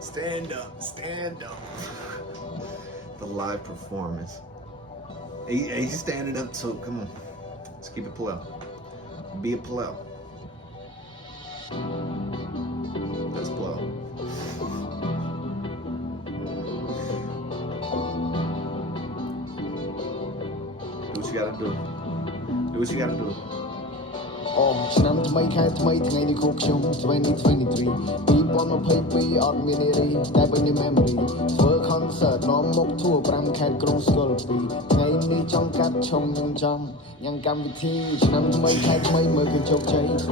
Stand up, stand up. The live performance. He's standing up too. Come on, let's keep it play. Be a play. Let's blow. Do what you gotta do. Do what you gotta do.ឆ្នាំថ្មីខែថ្មីថ្ងៃនេះគូខ្ញុំ2023 2022អត់មាននារីតែបើនេះ memory ធ្វើ concert នាំមកทั่វ5ខេត្តក្រុងស្គាល់ពីថ្ងៃនេះចង់កាត់ឆុងខ្ញុំចង់ញ៉ាំកម្មវិធីឆ្នាំថ្មីខែថ្មីមើលគឺជោគជ័យ2023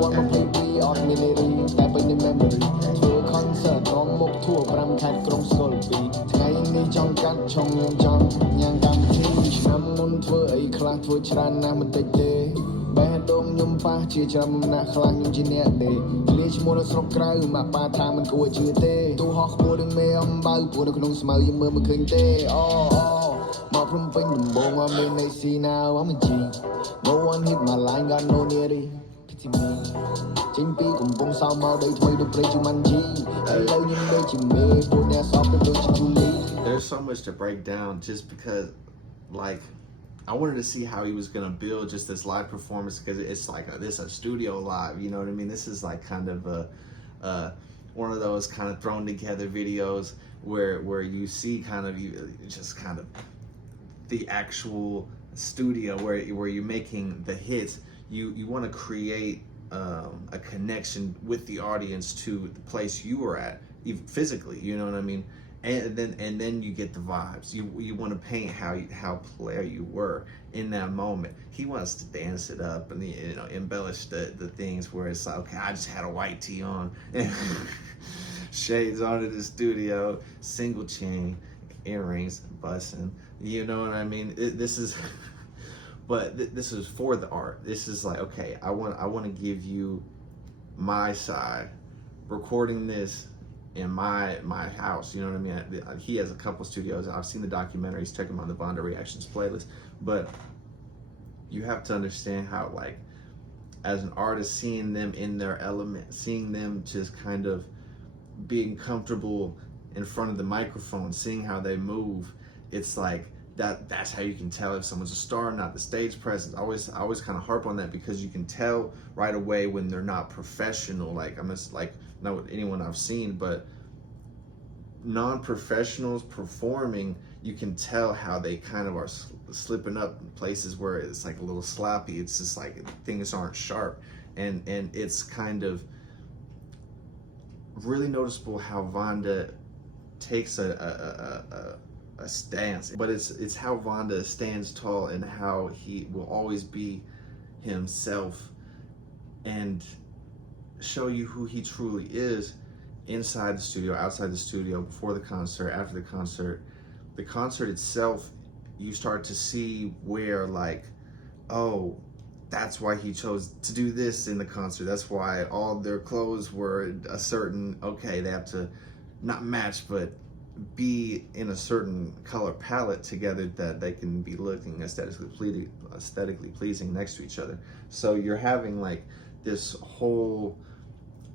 2022អត់មាននារីតែបើនេះ memory ធ្វើ concert នាំមកทั่វ5ខេត្តក្រុងស្គាល់ពីថ្ងៃនេះចង់កាត់ឆុងខ្ញុំចង់ញ៉ាំកម្មវិធីឆ្នាំមុនធ្វើអីខ្លះធ្វើច្រើនណាស់មិនតិចទេបែរដងខ្ញុំប៉ះជាច្រើនណាស់ខ្លាំងខ្ញុំជាអ្នកដេកឃ្លាឈ្មោះនៅស្រុកក្រៅមកប៉ាថាមិនគួរជឿទេទូហោះខ្ពស់នឹងមេអំបៅព្រោះនៅក្នុងស្មៅយើងមើលមិនឃើញទេមកព្រំពេញដំបងអត់មាននៃស៊ីណាវមិនជី No one hit my line got no nearly pity me ចេញពីកំពង់សោមមកដីថ្មីដូចព្រៃជុំមិនជីឥឡូវខ្ញុំដូចជាមេពួកអ្នកសອບទៅដូចជាជូលី There's so much to break down just because like I wanted to see how he was gonna build just this live performance because it's like this a studio live, you know what I mean? This is like kind of one of those kind of thrown together videos where you see kind of just kind of the actual studio where you're making the hits. You want to create a connection with the audience to the place you were at, even physically, you know what I mean? And then you get the vibes. You want to paint how player you were in that moment. He wants to dance it up and embellish the things where it's like, okay, I just had a white tee on and shades onto the studio, single chain, earrings, busting. You know what I mean? This is, but this is for the art. This is like, okay, I want to give you my side, recording this in my house, you know what I mean? He has a couple studios. I've seen the documentaries, check them on the VannDa Reactions playlist. But you have to understand how, like, as an artist, seeing them in their element, seeing them just kind of being comfortable in front of the microphone, seeing how they move, it's like that's how you can tell if someone's a star or not. The stage presence, I always kind of harp on that because you can tell right away when they're not professional. Like, I'm just like, not with anyone I've seen, but non-professionals performing, you can tell how they kind of are slipping up in places where it's like a little sloppy. It's just like things aren't sharp, and it's kind of really noticeable how VannDa takes a stance, but it's how VannDa stands tall and how he will always be himself and show you who he truly is inside the studio, outside the studio, before the concert, after the concert. The concert itself, you start to see where, like, oh, that's why he chose to do this in the concert. That's why all their clothes were a certain, okay, they have to not match, but be in a certain color palette together that they can be looking aesthetically pleasing next to each other. So you're having like this whole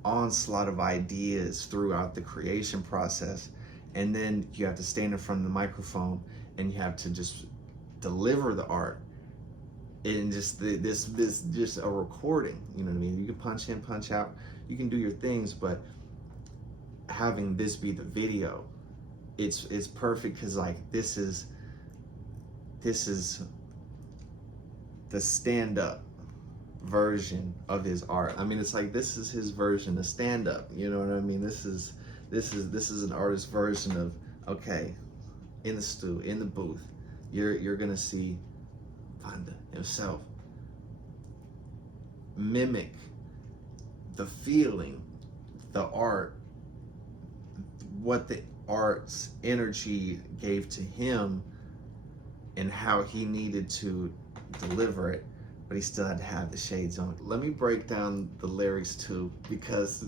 onslaught of ideas throughout the creation process, and then you have to stand in front of the microphone and you have to just deliver the art in just this just a recording, you know what I mean? You can punch in, punch out, you can do your things, but having this be the video, it's perfect because like this is the stand-up version of his art. I mean, it's like this is his version of stand-up, you know what I mean? This is an artist's version of, okay, in the stew, in the booth, you're gonna see VannDa himself mimic the feeling, the art, what the art's energy gave to him and how he needed to deliver it, but he still had to have the shades on. Let me break down the lyrics too, because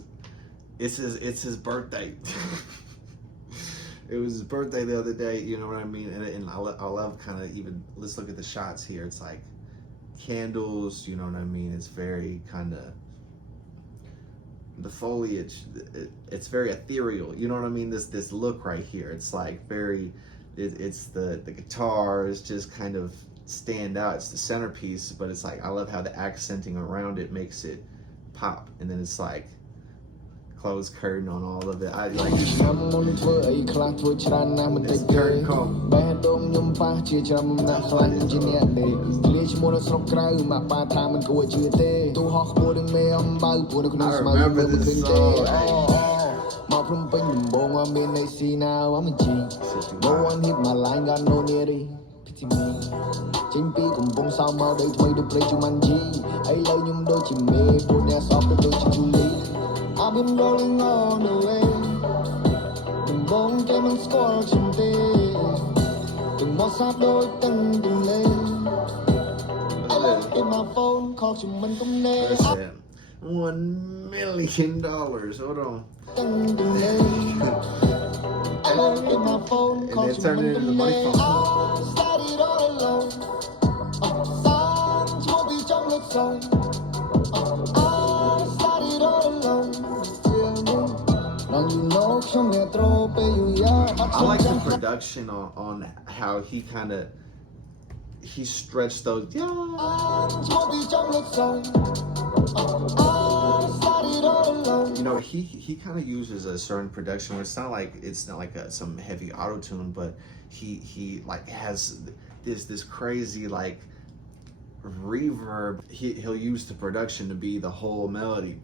it's his birthday. It was his birthday the other day, you know what I mean? And I love kind of even, let's look at the shots here. It's like candles, you know what I mean? It's very kind of the foliage, it's very ethereal. You know what I mean? This look right here. It's like very, it's the guitars just kind of stand out. It's the centerpiece, but it's like I love how the accenting around it makes it pop, and then it's like closed curtain on all of it. I like it's curtain call. I remember this song. No one hit my line, got no near. Chính pi cùng bông sao mau đây thôi được play chung anh chi ấy lấy nhung đôi chỉ mê bột nè soft đôi chỉ Julie I've been rolling on the way từng bóng cái mang score chừng tê từng món sát đôi tân từng lên I left in my phone call chừng mình cũng nê $1 million. Hold on. Tân từng lên I left in my phone call chừng mình cũng nê I like the production on how he kind of stretched those. Yeah. You know, he kind of uses a certain production where it's not like some heavy auto tune, but he like has this crazy like reverb. He'll use the production to be the whole melody.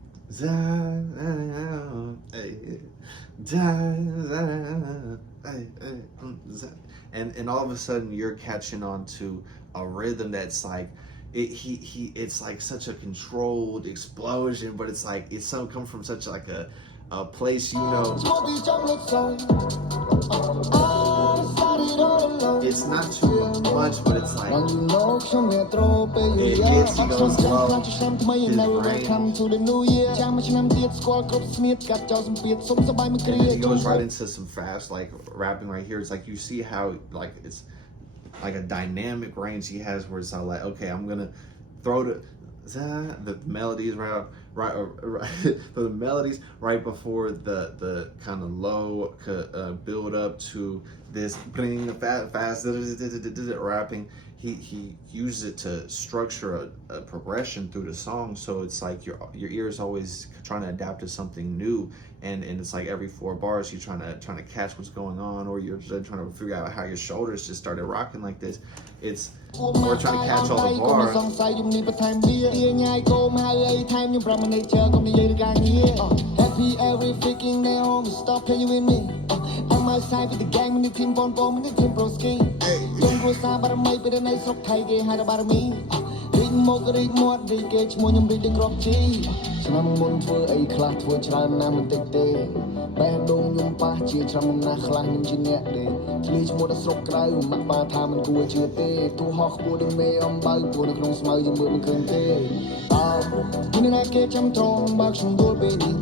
And all of a sudden you're catching on to a rhythm that's like it's like such a controlled explosion, but it's like it's some come from such like a place, you know. It's not too much, but it's like it hits, he goes low. And then he goes right into some fast like rapping right here. It's like you see how like it's like a dynamic range he has where it's all like, okay, I'm gonna throw the melodies right the melodies right before the kind of low build up to this fast rapping. He uses it to structure a progression through the song, so it's like your ear is always trying to adapt to something new, and it's like every 4 bars you're trying to catch what's going on, or you're just trying to figure out how your shoulders just started rocking like this. It's we're trying to catch all the bars. Happy every freaking day home, stop playing with me. On my side with the gang, when the team bomb, when the team pro ski. Don't go star, but I might be the nice of Tiger, had about me. Ring more, the gauge, more, you're reading rock tea.ឆ្នាំមុនធ្វើអីខ្លះធ្វើច្រើនណាស់មិនតិចទេបែរដូងខ្ញុំប៉ះជាឆ្នាំណាស់ខ្លាំងខ្ញុំជាអ្នកទេឆ្លៀឈ្មោះដល់ស្រុកក្រៅមកប៉ាថាមិនគួរជឿទេទូហោះខ្ពស់ដូចមេអំបៅព្រោះនៅក្នុងស្មៅយើងមើលមិនឃើញទេមានអ្នកគេចាំត្រង់បើខ្ញុំដួលពេលនេះ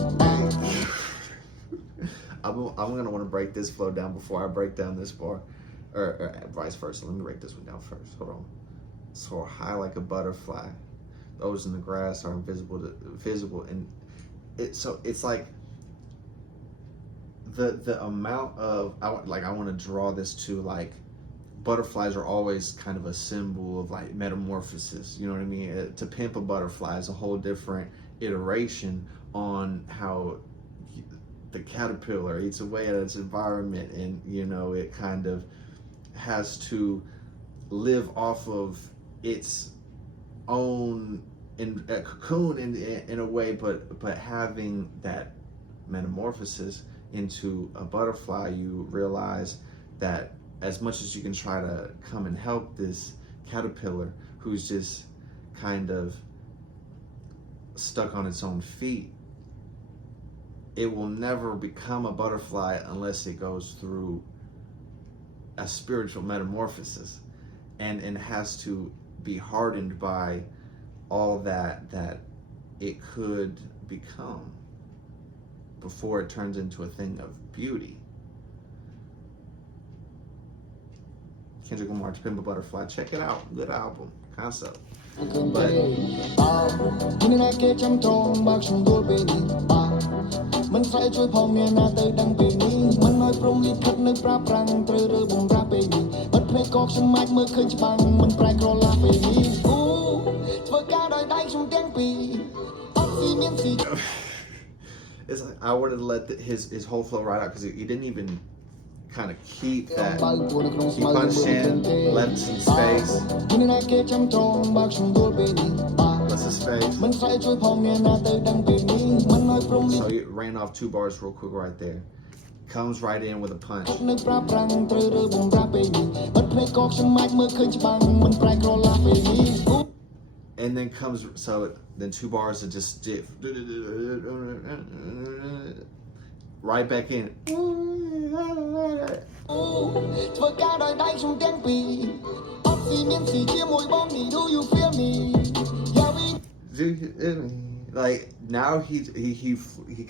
I'm gonna want to break this flow down before I break down this bar, or vice versa. Let me break this one down first. Hold on. So high like a butterfly, those in the grass are visible, and it's like the amount of I want to draw this to like butterflies are always kind of a symbol of like metamorphosis. You know what I mean? To pimp a butterfly is a whole different iteration on how the caterpillar eats away at its environment, and you know it kind of has to live off of its own cocoon in a way, but having that metamorphosis into a butterfly, you realize that as much as you can try to come and help this caterpillar who's just kind of stuck on its own feet, it will never become a butterfly unless it goes through a spiritual metamorphosis and has to be hardened by all that it could become before it turns into a thing of beauty. Kendrick Lamar's Pimp a Butterfly. Check it out. Good album. Concept. But មិនស្រែកជួយផងអ្នកណាទៅដឹងពេលនេះមិនឲ្យព្រមលិខិតនៅប្រាប់ប្រាំងត្រូវរើបំរាស់ពេលនេះបិទភ្នែកក៏ខ្ញុំអាចមើលឃើញច្បាស់មិនប្រែក្រឡាពេលនេះអូធ្វើការដោយដៃខ្ញុំទាំងពីរអត់ស៊ីមានស៊ី It's like I wanted to let his whole flow right out because he didn't even kind of keep that. He punched in, left some space. Left some space. So he ran off 2 bars real quick right there. Comes right in with a punch. And then comes, so then 2 bars of just dip. Right back in. Like now he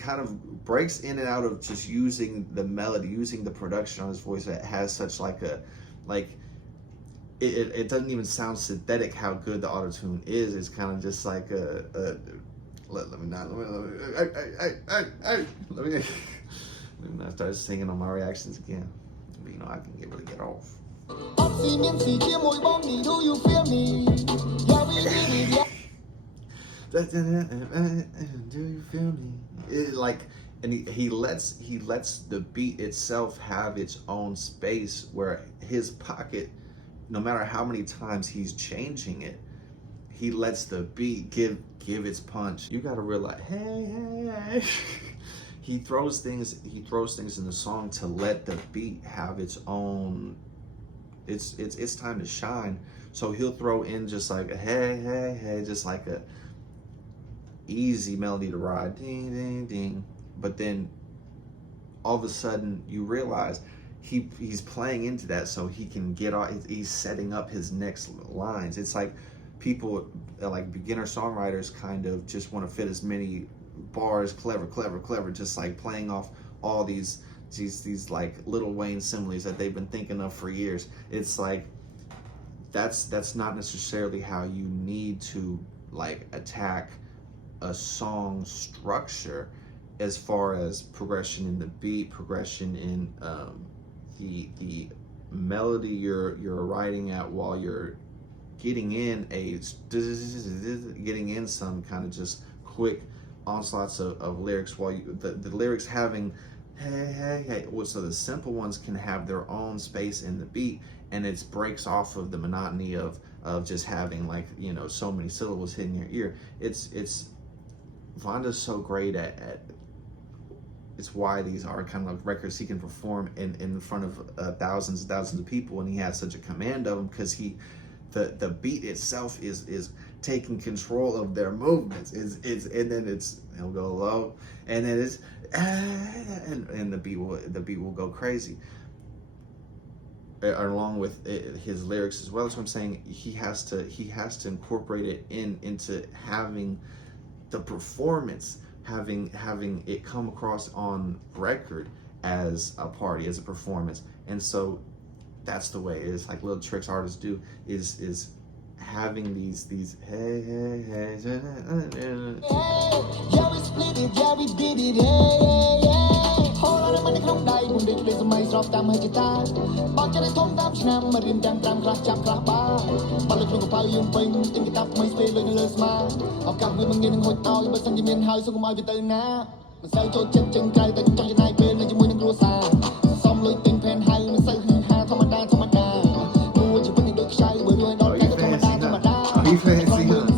kind of breaks in and out of just using the melody, using the production on his voice that has such like a it doesn't even sound synthetic how good the auto-tune is. It's kind of just like let me not start singing on my reactions again. But you know I can really get off. Do you feel me? Like, and he lets the beat itself have its own space where his pocket, no matter how many times he's changing it, he lets the beat give its punch. You gotta realize, hey. He throws things in the song to let the beat have its own. It's time to shine. So he'll throw in just like a hey, just like a easy melody to ride, ding ding ding. But then all of a sudden you realize he's playing into that so he can get off. He's setting up his next lines. It's like people like beginner songwriters kind of just want to fit as many bars, clever, just like playing off all these like Little Wayne similes that they've been thinking of for years. It's like that's not necessarily how you need to like attack a song structure as far as progression in the beat, progression in the melody you're writing at while you're getting in some kind of just quick onslaughts of lyrics while the lyrics having hey. Well, so the simple ones can have their own space in the beat, and it breaks off of the monotony of just having like, you know, so many syllables hitting your ear. It's VannDa's so great at it's why these are kind of like records he can perform in front of thousands and thousands of people, and he has such a command of them because the beat itself is taking control of their movements. And then he'll go low, and then it's and the beat will go crazy along with his lyrics as well. That's what I'm saying. He has to incorporate it into having the performance, having it come across on record as a party, as a performance. And so that's the way it is. Like little tricks artists do is having these hey. Yeah, we split it, yeah, we did it, hey. Hold on, I'm gonna die when they play some ice drop down my guitar. But can I talk down snap, my rim down class chap clap bar. But look at how you bring think it up my stay like a little smile. I've got women getting hot now, but sending me in house, so come out with the now. Mình sao cho chân chân cay tại trong chân này về nên chúng mình đua xa. Xong lối tình pen hay mình sao hư ha thong đa. Mua chỉ vẫn được say bởi đôi đó cái thong đa.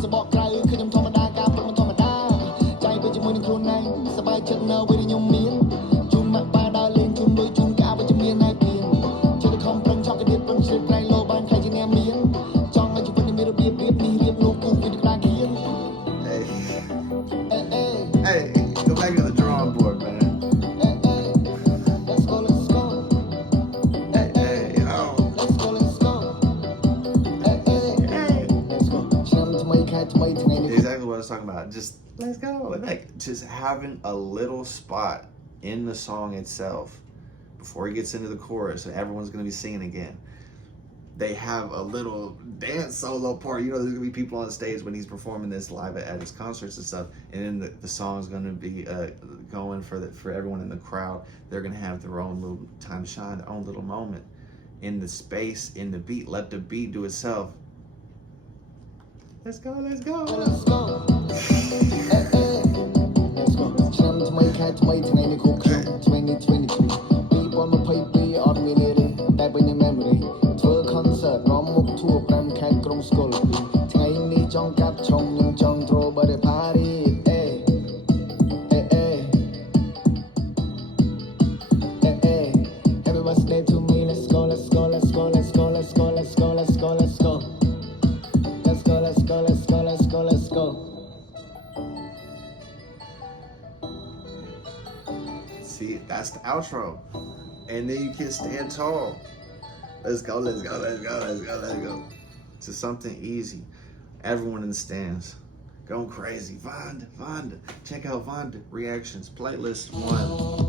Sẽ bỏ cay khi nhom thong đa ca phần thong đa. Chạy về chúng mình khuôn này, sẽ bay chân nào về nhom miến. Chun mặt ba đa lên chun đôi chun cả với chúng miến này tiền. Cho được không prăng cho cái điện prăng shit này lô ban khai trên em miến. Trong này chúng mình đi biết đi lô cùng với được ra kiến. Hey, go back to the drawing board, man. Let's go. Hey, oh. Let's go. Let's go. Exactly what I was talking about. Just let's go. Like just having a little spot in the song itself before he gets into the chorus and everyone's gonna be singing again. they have a little dance solo part. You know, there's gonna be people on stage when he's performing this live at his concerts and stuff, and then the song's gonna be going for everyone in the crowd. They're gonna have their own little time to shine, their own little moment in the space, in the beat. Let the beat do itself. Let's go, let's go. Let's go. Let's go. ឆ្នាំថ្មីខែថ្មីថ្ងៃនេះគូខ្ញុំ2023 2022អត់មានទេតែពេញនៅ memory ធ្វើ concert នាំមុខ tour 5ខេត្តក្រុងស្គាល់ថ្ងៃនេះចង់កាត់ឆុងខ្ញុំចង់ throw birthday party Happy birthday to me let's go let's go let's go let's go let's go let's go let's go let's go let's go let's go let's go let's go let's go See, that's the outro. And then you can stand tall. Let's go, let's go, let's go, let's go, let's go. To something easy. Everyone in the stands. Going crazy. VannDa. Check out VannDa reactions. Playlist 1.